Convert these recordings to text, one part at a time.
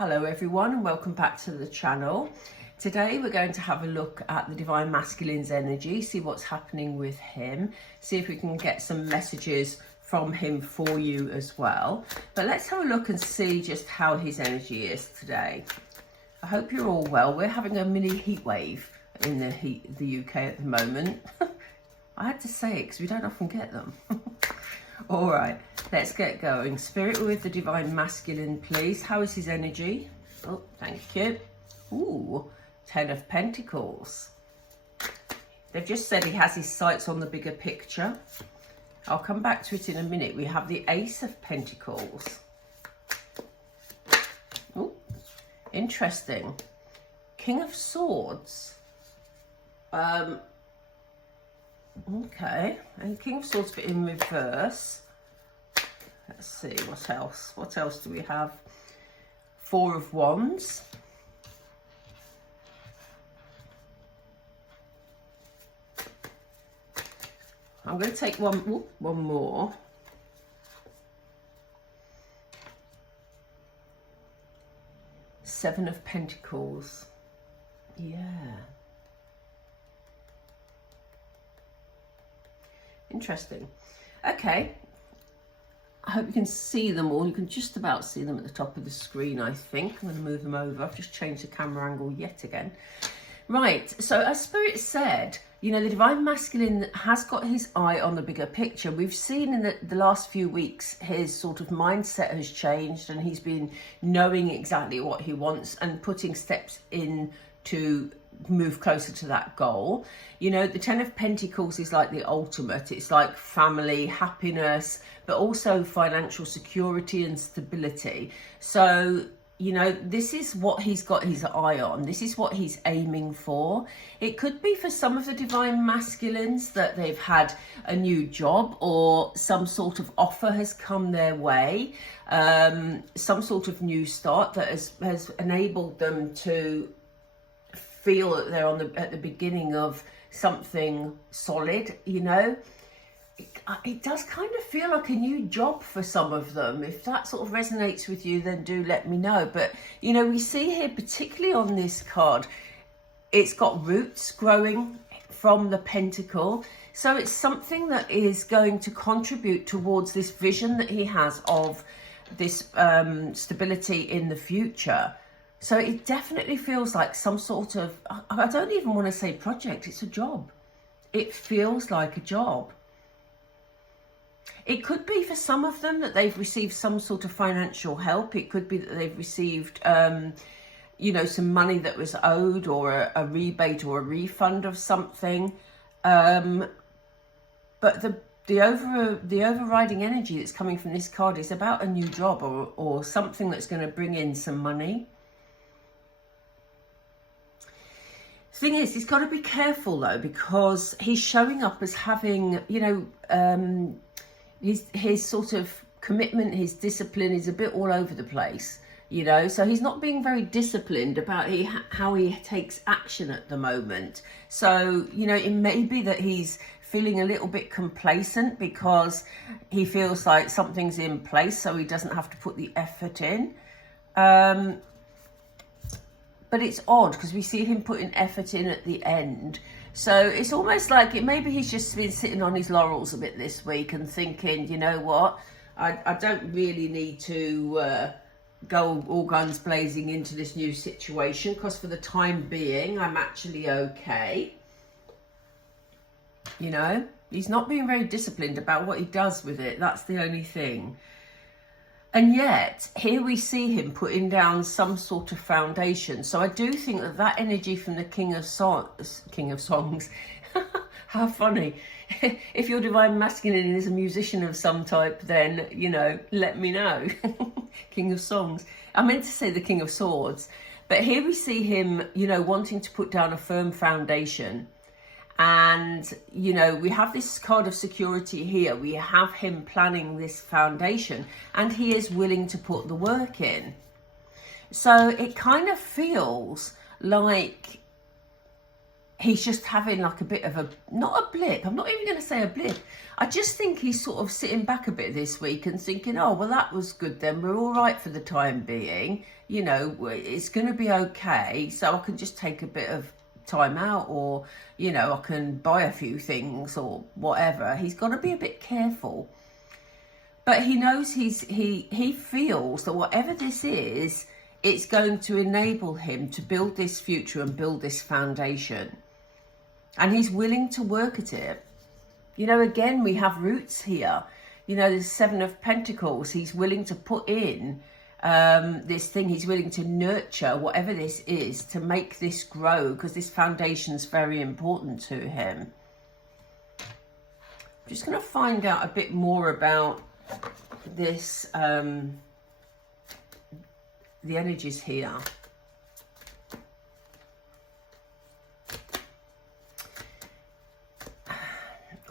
Hello everyone and welcome back to the channel. Today we're going to have a look at the Divine Masculine's energy, see what's happening with him, see if we can get some messages from him for you as well. But let's have a look and see just how his energy is today. I hope you're all well. We're having a mini heat wave in the UK at the moment. I had to say it because we don't often get them. All right, let's get going. Spirit with the Divine Masculine, please. How is his energy? Oh, thank you. Ooh, 10 of Pentacles. They've just said he has his sights on the bigger picture. I'll come back to it in a minute. We have the Ace of Pentacles. Oh, interesting. King of Swords. Okay, and King of Swords but in reverse. Let's see, what else? What else do we have? Four of Wands. I'm going to take one more. Seven of Pentacles. Yeah. Interesting. Okay. I hope you can see them all. You can just about see them at the top of the screen, I think. I'm going to move them over. I've just changed the camera angle yet again. Right. So as Spirit said, you know, the Divine Masculine has got his eye on the bigger picture. We've seen in the last few weeks, his sort of mindset has changed and he's been knowing exactly what he wants and putting steps in to move closer to that goal. You know, the 10 of Pentacles is like the ultimate. It's like family, happiness, but also financial security and stability. So, you know, this is what he's got his eye on. This is what he's aiming for. It could be for some of the Divine Masculines that they've had a new job or some sort of offer has come their way. Some sort of new start that has enabled them to feel that they're at the beginning of something solid, you know. It does kind of feel like a new job for some of them. If that sort of resonates with you, then do let me know. But, you know, we see here, particularly on this card, it's got roots growing from the pentacle. So it's something that is going to contribute towards this vision that he has of this stability in the future. So it definitely feels like some sort of, I don't even want to say project, it's a job. It feels like a job. It could be for some of them that they've received some sort of financial help. It could be that they've received, you know, some money that was owed or a rebate or a refund of something. But the overriding energy that's coming from this card is about a new job or something that's going to bring in some money. Thing is, he's got to be careful though, because he's showing up as having, you know, his sort of commitment, his discipline is a bit all over the place, you know. So he's not being very disciplined about how he takes action at the moment. So, you know, it may be that he's feeling a little bit complacent because he feels like something's in place, so he doesn't have to put the effort in. But it's odd because we see him putting effort in at the end. So it's almost like maybe he's just been sitting on his laurels a bit this week and thinking, you know what, I don't really need to go all guns blazing into this new situation because for the time being, I'm actually okay. You know, he's not being very disciplined about what he does with it. That's the only thing. And yet, here we see him putting down some sort of foundation. So I do think that energy from the King of Songs, how funny. If your Divine Masculine is a musician of some type, then, you know, let me know. King of Songs. I meant to say the King of Swords. But here we see him, you know, wanting to put down a firm foundation. And, you know, we have this card of security here. We have him planning this foundation and he is willing to put the work in. So it kind of feels like he's just having like a bit of a, not a blip, I'm not even going to say a blip. I just think he's sort of sitting back a bit this week and thinking, oh, well, that was good then. We're all right for the time being. You know, it's going to be okay. So I can just take a bit of time out, or, you know, I can buy a few things or whatever. He's got to be a bit careful. But he knows he feels that whatever this is, it's going to enable him to build this future and build this foundation. And he's willing to work at it. You know, again, we have roots here. You know, there's 7 of Pentacles. He's willing to put in this thing. He's willing to nurture whatever this is to make this grow, because this foundation is very important to him. I'm just going to find out a bit more about this, the energies here.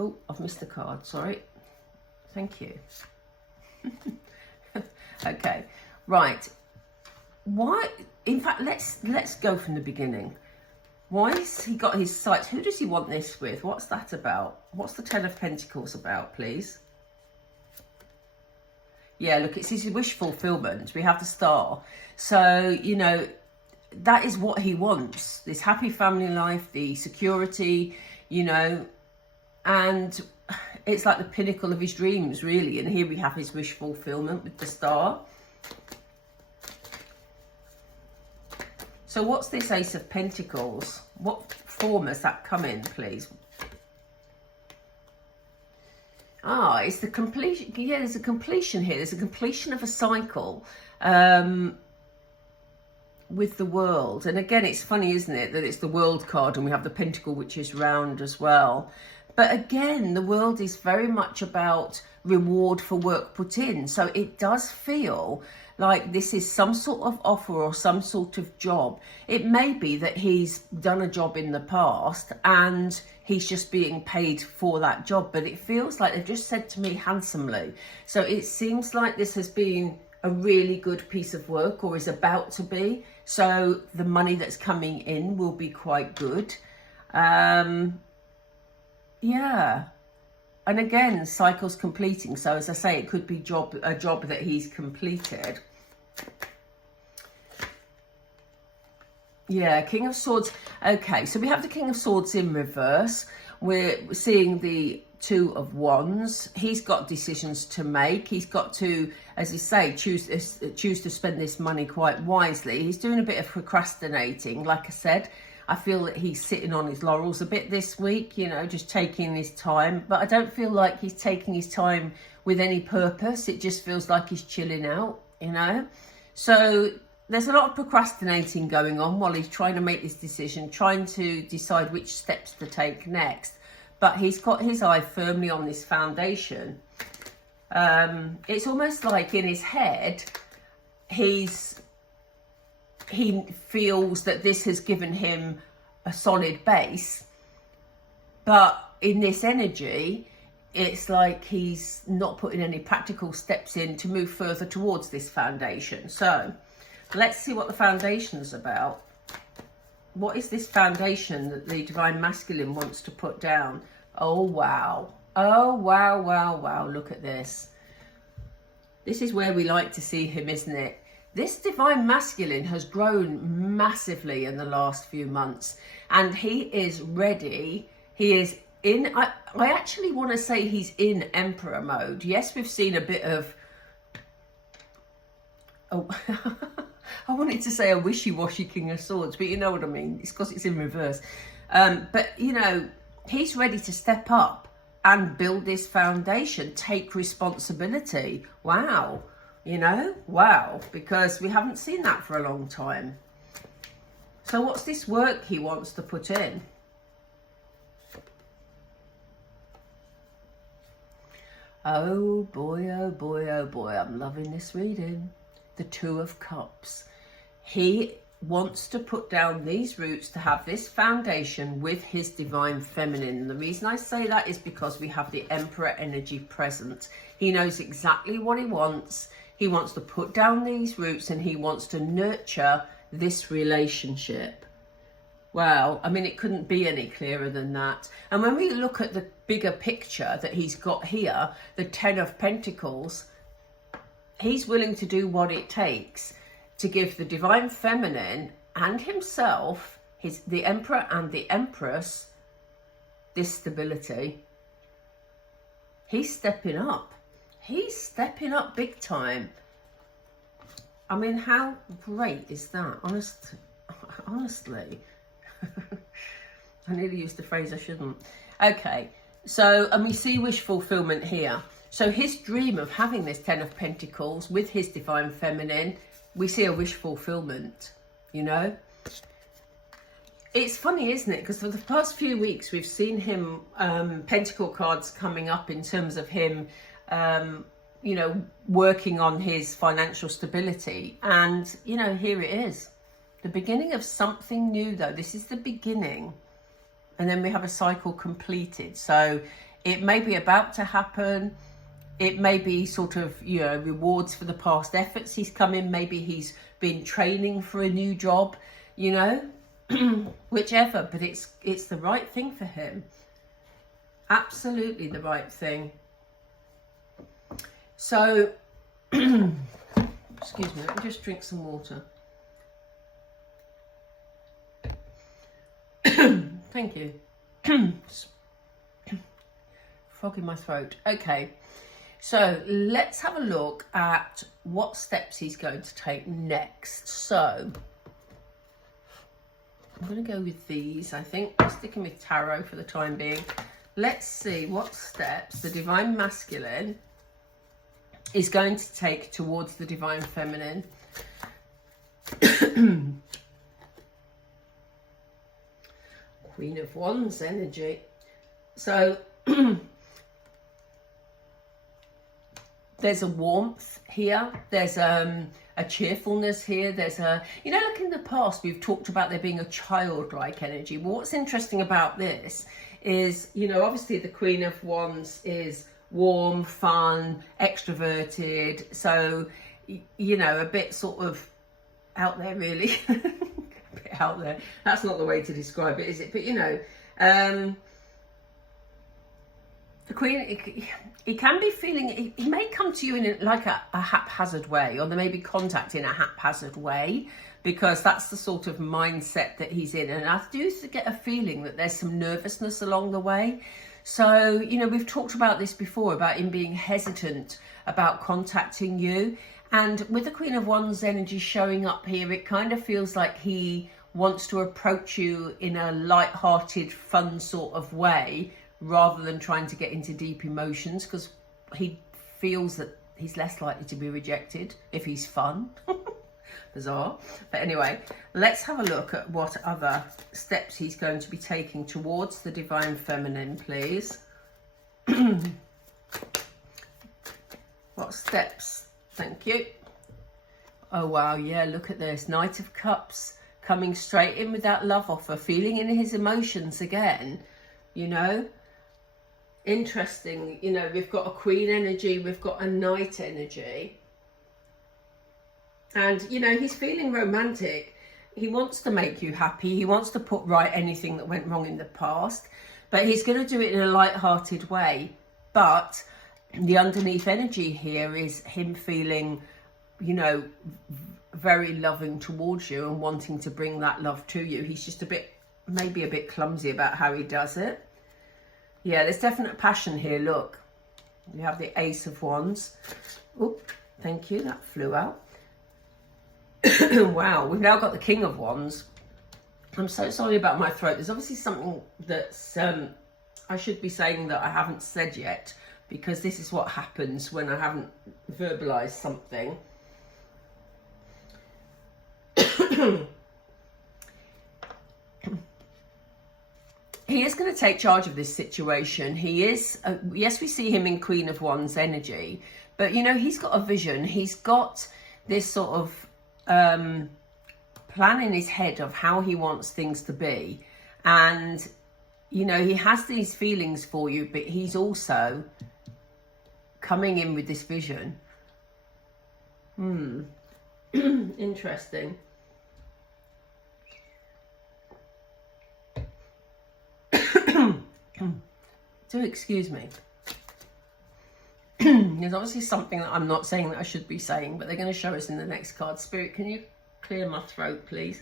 Oh, I've missed the card, sorry. Thank you. Okay, right. Why, in fact, let's go from the beginning. Why has he got his sights? Who does he want this with? What's that about? What's the 10 of Pentacles about, please? Yeah, look, it's his wish fulfillment. We have the Star. So, you know, that is what he wants. This happy family life, the security, you know, and it's like the pinnacle of his dreams, really. And here we have his wish fulfillment with the Star. So what's this Ace of Pentacles? What form has that come in, please? Ah, it's the completion. Yeah, there's a completion here. There's a completion of a cycle with the World. And again, it's funny, isn't it, that it's the World card and we have the Pentacle, which is round as well. But again, the World is very much about reward for work put in. So it does feel like this is some sort of offer or some sort of job. It may be that he's done a job in the past and he's just being paid for that job, but it feels like they've just said to me handsomely. So it seems like this has been a really good piece of work, or is about to be. So the money that's coming in will be quite good. Yeah. And again, cycle's completing. So as I say, it could be a job that he's completed. Yeah, King of Swords. Okay, so we have the King of Swords in reverse. We're seeing the 2 of Wands. He's got decisions to make. He's got to, as you say, choose to spend this money quite wisely. He's doing a bit of procrastinating. Like I said, I feel that he's sitting on his laurels a bit this week, you know, just taking his time. But I don't feel like he's taking his time with any purpose. It just feels like he's chilling out, you know. So there's a lot of procrastinating going on while he's trying to make this decision, trying to decide which steps to take next. But he's got his eye firmly on this foundation. It's almost like in his head, he feels that this has given him a solid base. But in this energy, it's like he's not putting any practical steps in to move further towards this foundation. So let's see what the foundation's about. What is this foundation that the Divine Masculine wants to put down? Oh, wow. Oh, wow, wow, wow. Look at this. This is where we like to see him, isn't it? This Divine Masculine has grown massively in the last few months, and he is ready. He is in, I actually want to say he's in Emperor mode. Yes, we've seen a bit of, oh, I wanted to say a wishy-washy King of Swords, but you know what I mean. It's because it's in reverse. But, you know, he's ready to step up and build this foundation, take responsibility. Wow. You know, wow, because we haven't seen that for a long time. So what's this work he wants to put in? Oh boy, oh boy, oh boy, I'm loving this reading. The 2 of Cups. He wants to put down these roots to have this foundation with his Divine Feminine. And the reason I say that is because we have the Emperor energy present. He knows exactly what he wants. He wants to put down these roots and he wants to nurture this relationship. Wow, I mean, it couldn't be any clearer than that. And when we look at the bigger picture that he's got here, the 10 of Pentacles, he's willing to do what it takes to give the Divine Feminine and himself, the Emperor and the Empress, this stability. He's stepping up. He's stepping up big time. I mean, how great is that? Honestly. I nearly used the phrase I shouldn't. Okay, so, and we see wish fulfillment here. So his dream of having this 10 of Pentacles with his Divine Feminine, we see a wish fulfillment, you know. It's funny, isn't it? Because for the past few weeks, we've seen him, Pentacle cards coming up in terms of him, you know, working on his financial stability. And, you know, here it is. The beginning of something new, though. This is the beginning. And then we have a cycle completed. So it may be about to happen. It may be sort of, you know, rewards for the past efforts he's come in. Maybe he's been training for a new job, you know, whichever. But it's the right thing for him. Absolutely the right thing. So, excuse me, let me just drink some water. Thank you. Frog in my throat. Okay, so let's have a look at what steps he's going to take next. So I'm going to go with these, I think. I'm sticking with tarot for the time being. Let's see what steps the Divine Masculine is going to take towards the Divine Feminine. Queen of Wands energy. So there's a warmth here. There's a cheerfulness here. There's a, you know, like in the past, we've talked about there being a childlike energy. Well, what's interesting about this is, you know, obviously the Queen of Wands is warm, fun, extroverted. So, you know, a bit sort of out there, really. Out there, that's not the way to describe it, is it? But you know, the Queen, he can be feeling, he may come to you in like a haphazard way, or there may be contact in a haphazard way, because that's the sort of mindset that he's in. And I do get a feeling that there's some nervousness along the way. So, you know, we've talked about this before, about him being hesitant about contacting you. And with the Queen of Wands energy showing up here, it kind of feels like he wants to approach you in a light-hearted, fun sort of way, rather than trying to get into deep emotions, because he feels that he's less likely to be rejected if he's fun. Bizarre. But anyway, let's have a look at what other steps he's going to be taking towards the Divine Feminine, please. What steps? Thank you. Oh, wow. Yeah, look at this. Knight of Cups. Coming straight in with that love offer, feeling in his emotions again, you know. Interesting, you know, we've got a Queen energy, we've got a Knight energy. And, you know, he's feeling romantic. He wants to make you happy. He wants to put right anything that went wrong in the past. But he's going to do it in a light-hearted way. But the underneath energy here is him feeling, you know, very loving towards you and wanting to bring that love to you. He's just maybe a bit clumsy about how he does it. Yeah, there's definite passion here. Look, you have the Ace of Wands. Oh, thank you, that flew out. Wow, we've now got the King of Wands. I'm so sorry about my throat. There's obviously something that's I should be saying that I haven't said yet, because this is what happens when I haven't verbalized something. He is going to take charge of this situation. He is, yes, we see him in Queen of Wands energy, but, you know, he's got a vision. He's got this sort of plan in his head of how he wants things to be. And, you know, he has these feelings for you, but he's also coming in with this vision. Interesting. Do excuse me. There's obviously something that I'm not saying that I should be saying, but they're going to show us in the next card. Spirit, can you clear my throat, please?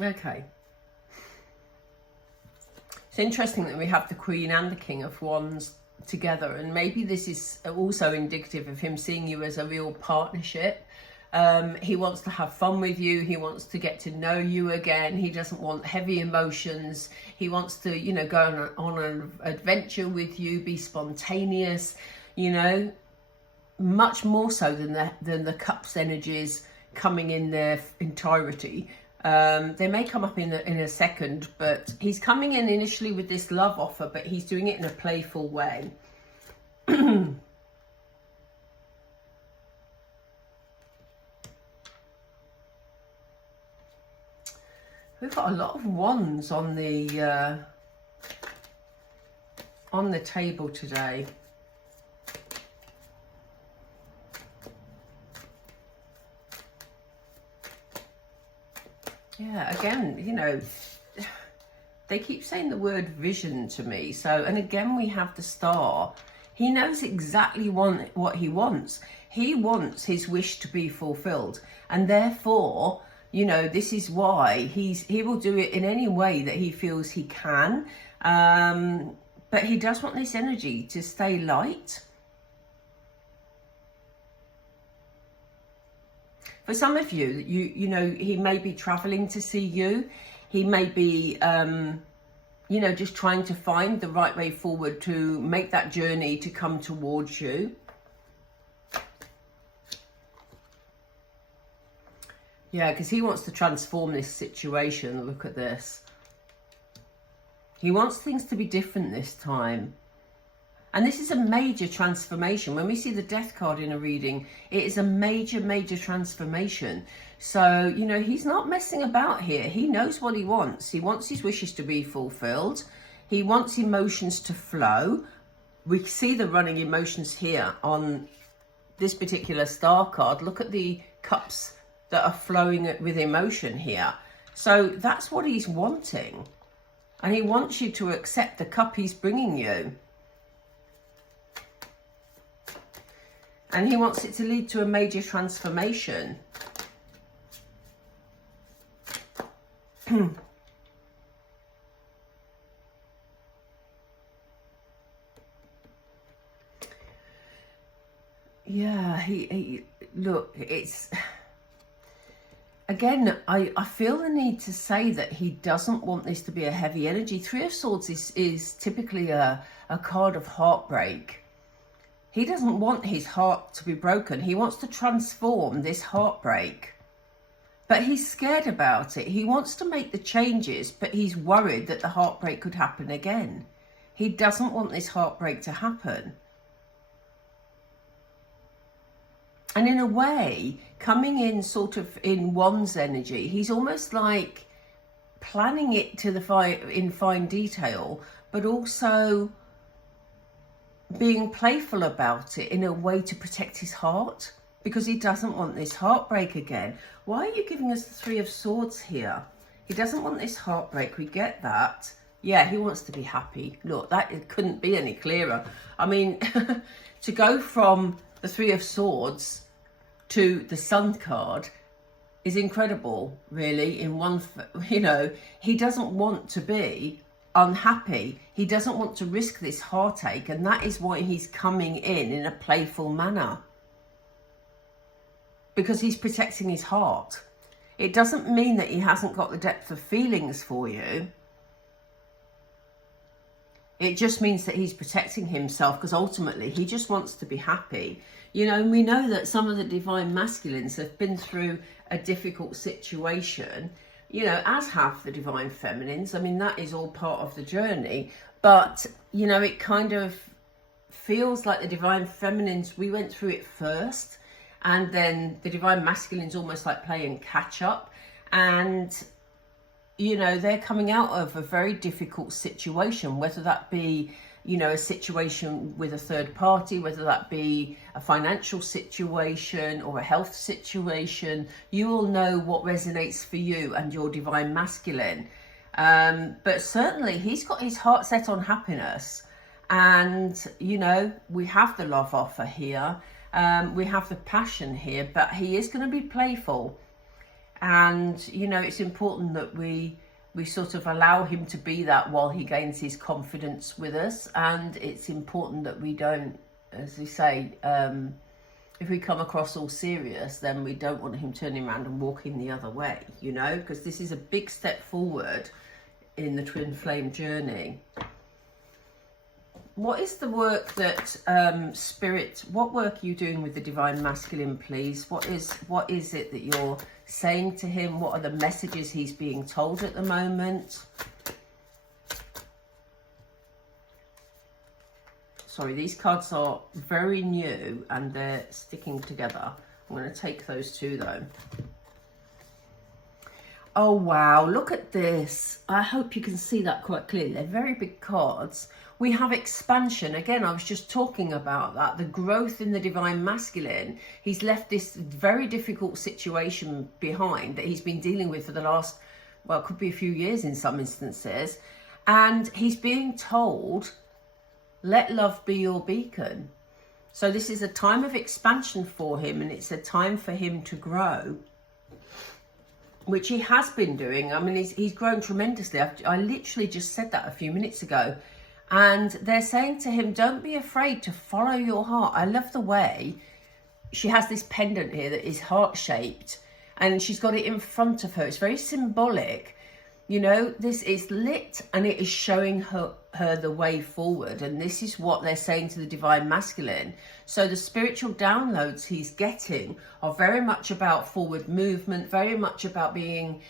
Okay. It's interesting that we have the Queen and the King of Wands together, and maybe this is also indicative of him seeing you as a real partnership. He wants to have fun with you. He wants to get to know you again. He doesn't want heavy emotions. He wants to, you know, go on an adventure with you, be spontaneous, you know, much more so than the Cups energies coming in their entirety. They may come up in a second, but he's coming in initially with this love offer, but he's doing it in a playful way. We've got a lot of wands on the table today. Yeah, again, you know, they keep saying the word vision to me. So, and again, we have the Star. He knows exactly what he wants. He wants his wish to be fulfilled. And therefore, you know, this is why he will do it in any way that he feels he can. But he does want this energy to stay light. For some of you, you know, he may be traveling to see you. He may be, you know, just trying to find the right way forward to make that journey to come towards you. Yeah, because he wants to transform this situation. Look at this. He wants things to be different this time. And this is a major transformation. When we see the Death card in a reading, it is a major, major transformation. So, you know, he's not messing about here. He knows what he wants. He wants his wishes to be fulfilled. He wants emotions to flow. We see the running emotions here on this particular Star card. Look at the cups that are flowing with emotion here. So that's what he's wanting. And he wants you to accept the cup he's bringing you. And he wants it to lead to a major transformation. Yeah, he look, it's... Again, I feel the need to say that he doesn't want this to be a heavy energy. Three of Swords is typically a card of heartbreak. He doesn't want his heart to be broken. He wants to transform this heartbreak. But he's scared about it. He wants to make the changes, but he's worried that the heartbreak could happen again. He doesn't want this heartbreak to happen. And in a way, coming in sort of in Wands energy, he's almost like planning it to in fine detail, but also being playful about it in a way to protect his heart, because he doesn't want this heartbreak again. Why are you giving us the Three of Swords here? He doesn't want this heartbreak. We get that. Yeah, he wants to be happy. Look, it couldn't be any clearer. I mean, to go from the Three of Swords to the Sun card is incredible, really. In one, you know, he doesn't want to be unhappy. He doesn't want to risk this heartache, and that is why he's coming in a playful manner, because he's protecting his heart. It doesn't mean that he hasn't got the depth of feelings for you. It just means that he's protecting himself, because ultimately he just wants to be happy. You know, and we know that some of the divine masculines have been through a difficult situation, you know, as have the divine feminines. I mean, that is all part of the journey. But, you know, it kind of feels like the divine feminines, we went through it first, and then the divine masculines almost like playing catch up. And, you know, they're coming out of a very difficult situation, whether that be you know, a situation with a third party, whether that be a financial situation or a health situation. You will know what resonates for you and your divine masculine. But certainly he's got his heart set on happiness, and you know, we have the love offer here, we have the passion here, but he is going to be playful, and you know, it's important that we sort of allow him to be that while he gains his confidence with us. And it's important that we don't, as we say, if we come across all serious, then we don't want him turning around and walking the other way, you know, because this is a big step forward in the twin flame journey. What is the work that Spirit, what work are you doing with the divine masculine, please? What is it that you're saying to him? What are the messages he's being told at the moment? Sorry, these cards are very new and they're sticking together. I'm going to take those two though. Oh wow, look at this. I hope you can see that quite clearly. They're very big cards. We have expansion. Again, I was just talking about that. The growth in the divine masculine. He's left this very difficult situation behind that he's been dealing with for the last, well, it could be a few years in some instances. And he's being told, let love be your beacon. So this is a time of expansion for him, and it's a time for him to grow, which he has been doing. I mean, he's grown tremendously. I literally just said that a few minutes ago. And they're saying to him, don't be afraid to follow your heart. I love the way she has this pendant here that is heart-shaped, and she's got it in front of her. It's very symbolic. You know, this is lit and it is showing her the way forward. And this is what they're saying to the divine masculine. So the spiritual downloads he's getting are very much about forward movement, very much about being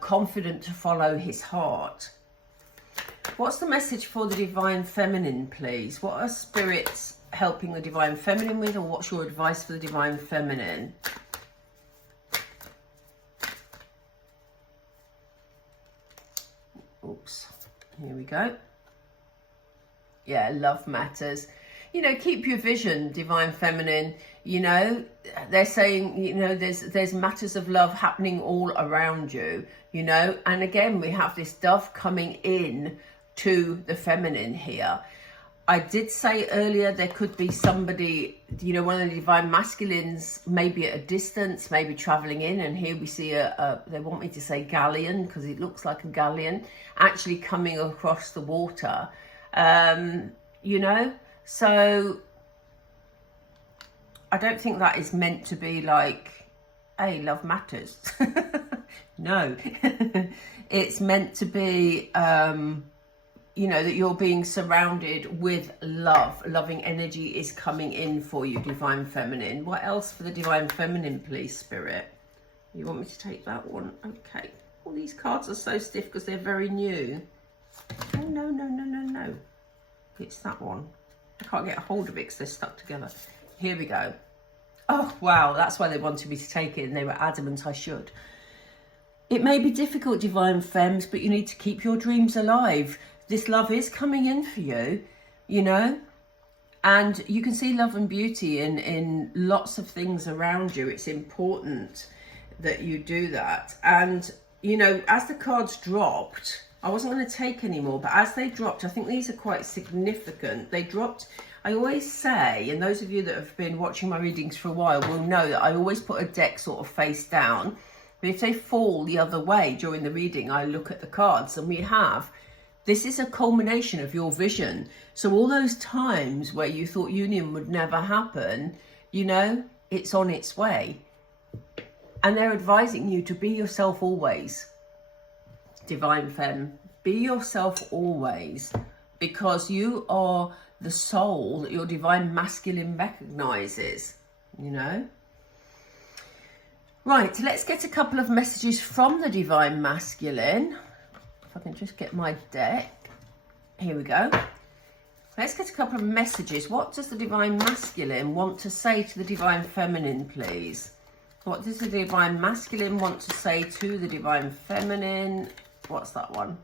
confident to follow his heart. What's the message for the divine feminine, please? What are spirits helping the divine feminine with, or what's your advice for the divine feminine? Oops, here we go. Yeah, love matters. You know, keep your vision, divine feminine. You know, they're saying, you know, there's matters of love happening all around you, you know. And again, we have this dove coming in to the feminine here. I did say earlier there could be somebody, you know, one of the divine masculines, maybe at a distance, maybe traveling in, and here we see they want me to say galleon because it looks like a galleon actually coming across the water, you know. So I don't think that is meant to be like, hey, love matters. No, it's meant to be you know, that you're being surrounded with love. Loving energy is coming in for you, divine feminine. What else for the divine feminine, please, Spirit? You want me to take that one? Okay. All these cards are so stiff because they're very new. Oh, no, no, no, no, no. It's that one. I can't get a hold of it because they're stuck together. Here we go. Oh, wow. That's why they wanted me to take it, and they were adamant I should. It may be difficult, divine femmes, but you need to keep your dreams alive. This love is coming in for you, you know, and you can see love and beauty in lots of things around you. It's important that you do that. And, you know, as the cards dropped, I wasn't going to take any more, but as they dropped, I think these are quite significant. They dropped, I always say, and those of you that have been watching my readings for a while will know that I always put a deck sort of face down. But if they fall the other way during the reading, I look at the cards, and we have, this is a culmination of your vision. So all those times where you thought union would never happen, you know, it's on its way. And they're advising you to be yourself always. Divine femme, be yourself always, because you are the soul that your divine masculine recognizes, you know. Right, let's get a couple of messages from the divine masculine. If I can just get my deck. Here we go. Let's get a couple of messages. What does the divine masculine want to say to the divine feminine, please? What does the divine masculine want to say to the divine feminine? What's that one?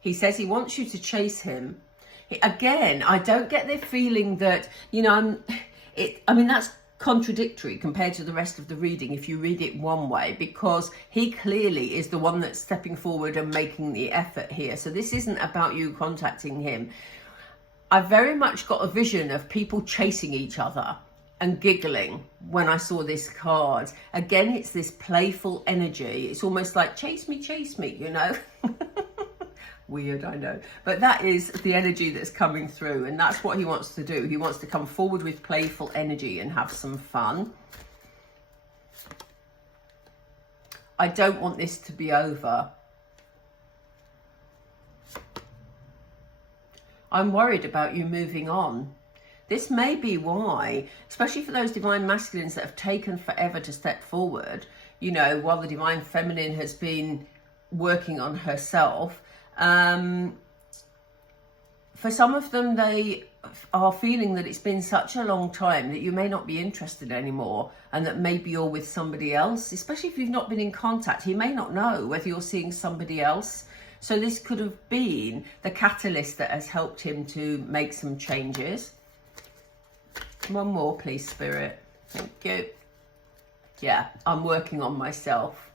He says he wants you to chase him Again, I don't get the feeling that, you know, I mean, that's contradictory compared to the rest of the reading if you read it one way, because he clearly is the one that's stepping forward and making the effort here. So this isn't about you contacting him. I very much got a vision of people chasing each other and giggling when I saw this card. Again, it's this playful energy. It's almost like chase me, you know. Weird, I know, but that is the energy that's coming through, and that's what he wants to do. He wants to come forward with playful energy and have some fun. I don't want this to be over. I'm worried about you moving on. This may be why, especially for those divine masculines that have taken forever to step forward, you know, while the divine feminine has been working on herself. For some of them, they are feeling that it's been such a long time that you may not be interested anymore, and that maybe you're with somebody else, especially if you've not been in contact. He may not know whether you're seeing somebody else. So this could have been the catalyst that has helped him to make some changes. One more, please, Spirit. Thank you. Yeah, I'm working on myself.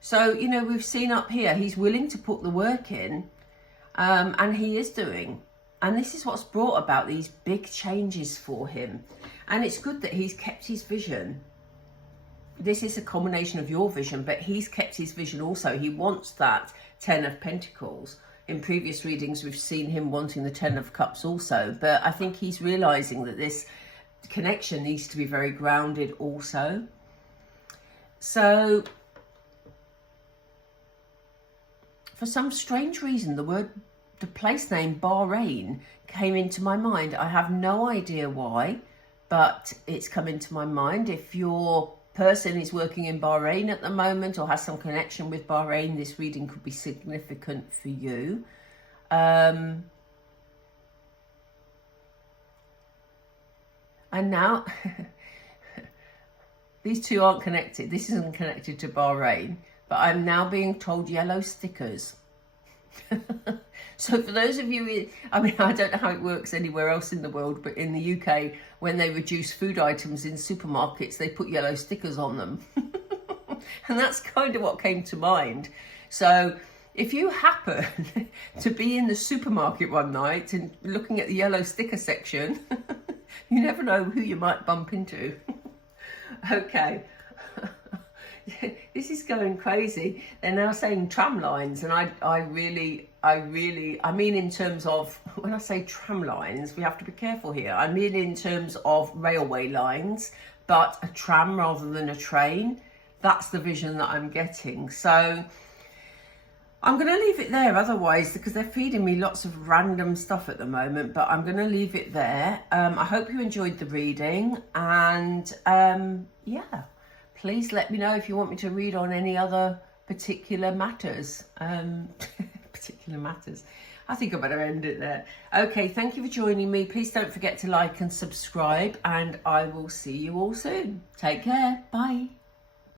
So, you know, we've seen up here, he's willing to put the work in, and he is doing. And this is what's brought about these big changes for him. And it's good that he's kept his vision. This is a combination of your vision, but he's kept his vision also. He wants that 10 of Pentacles. In previous readings, we've seen him wanting the 10 of Cups also. But I think he's realizing that this connection needs to be very grounded also. So for some strange reason, the place name Bahrain came into my mind. I have no idea why, but it's come into my mind. If your person is working in Bahrain at the moment or has some connection with Bahrain, this reading could be significant for you. And now, these two aren't connected. This isn't connected to Bahrain, but I'm now being told yellow stickers. So for those of you, I mean, I don't know how it works anywhere else in the world, but in the UK, when they reduce food items in supermarkets, they put yellow stickers on them. And that's kind of what came to mind. So if you happen to be in the supermarket one night and looking at the yellow sticker section, you never know who you might bump into. Okay. This is going crazy. They're now saying tram lines, and I mean, in terms of, when I say tram lines, we have to be careful here. I mean in terms of railway lines, but a tram rather than a train. That's the vision that I'm getting. So I'm going to leave it there otherwise, because they're feeding me lots of random stuff at the moment, but I'm going to leave it there. I hope you enjoyed the reading, and yeah, please let me know if you want me to read on any other particular matters. Particular matters. I think I better end it there. Okay, thank you for joining me. Please don't forget to like and subscribe, and I will see you all soon. Take care. Bye.